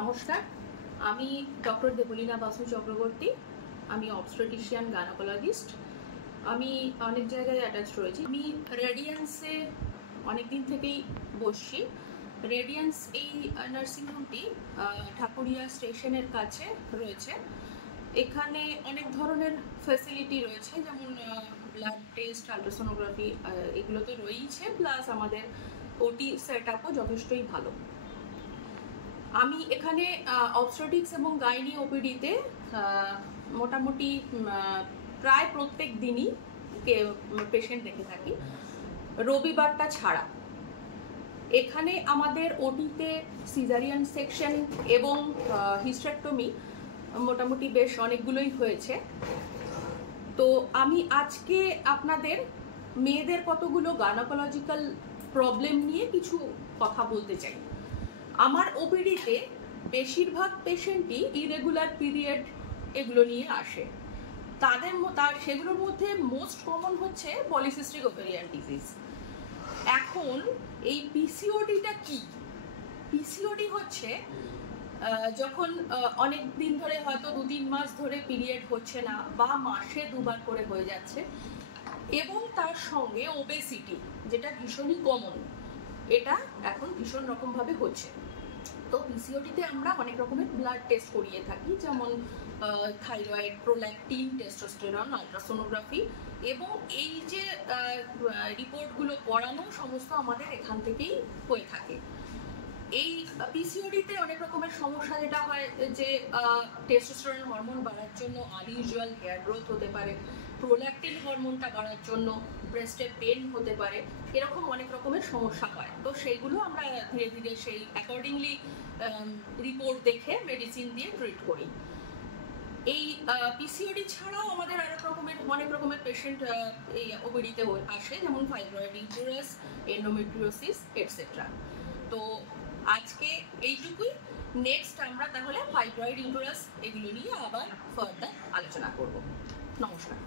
নমস্কার, আমি ডক্টর দেবলীনা বাসু চক্রবর্তী। আমি অবস্টেট্রিশিয়ান গাইনোকোলজিস্ট। আমি অনেক জায়গায় অ্যাটাচ রয়েছি। আমি রেডিয়েন্সে অনেক দিন থেকেই বসছি। রেডিয়েন্স এই নার্সিংহোমটি ঢাকুরিয়া স্টেশনের কাছে রয়েছে। এখানে অনেক ধরনের ফ্যাসিলিটি রয়েছে, যেমন ব্লাড টেস্ট, আলট্রাসোনোগ্রাফি, এগুলো তো রয়েছে, প্লাস আমাদের ওটি সেট আপও যথেষ্টই ভালো। আমি এখানে অবস্টেট্রিক্স এবং গাইনি ওপিডিতে মোটামুটি প্রায় প্রত্যেক দিনই পেশেন্ট দেখে থাকি, রবিবারটা ছাড়া। এখানে আমাদের ওটিতে সিজারিয়ান সেকশন এবং হিস্টেরেক্টমি মোটামুটি বেশ অনেকগুলোই হয়েছে। তো আমি আজকে আপনাদের মেয়েদের কতগুলো গাইনোকোলজিক্যাল প্রবলেম নিয়ে কিছু কথা বলতে চাই। আমার ওপিডিতে বেশিরভাগ পেশেন্টই ইরেগুলার পিরিয়ড এগুলো নিয়ে আসে। সেগুলোর মধ্যে মোস্ট কমন হচ্ছে পলিসিস্টিক ওভেরিয়ান ডিজিজ। এখন এই পিসিওডিটা কি? পিসিওডি হচ্ছে যখন অনেক দিন ধরে, হয়তো 2-3 মাস ধরে পিরিয়ড হচ্ছে না, বা মাসে 2বার করে হয়ে যাচ্ছে, এবং তার সঙ্গে ওবেসিটি, যেটা ভীষণই কমন, এটা এখন ভীষণ রকমভাবে হচ্ছে। তো পিসিওডিতে আমরা অনেক রকমের ব্লাড টেস্ট করিয়ে থাকি, যেমন থাইরয়েড, প্রোল্যাকটিন, টেস্টোস্টেরন, আলট্রাসোনোগ্রাফি, এবং এই যে রিপোর্টগুলো করানো সমস্ত আমাদের এখান থেকেই হয়ে থাকে। এই পিসিওডিতে অনেক রকমের সমস্যা যেটা হয়, যে টেস্টোস্টেরন হরমোন বাড়ার জন্য আনইউজুয়াল হেয়ার গ্রোথ হতে পারে, প্রোল্যাকটিন হরমোনটা বাড়ার জন্য ব্রেস্টে পেন হতে পারে, এরকম অনেক রকমের সমস্যা হয়। তো সেইগুলো আমরা ধীরে ধীরে সেই অ্যাকর্ডিংলি রিপোর্ট দেখে মেডিসিন দিয়ে ট্রিট করি। এই পিসিওডি ছাড়াও আমাদের অনেক রকমের পেশেন্ট এই ওপিডিতে আসে, যেমন ফাইব্রয়েড ইউটেরাস, এন্ডোমেট্রিওসিস, এটসেট্রা। তো আজকে এইটুকুই। নেক্সট আমরা তাহলে ফাইব্রয়েড ইউটেরাস এগুলো নিয়ে আবার ফার্দার আলোচনা করব। নমস্কার।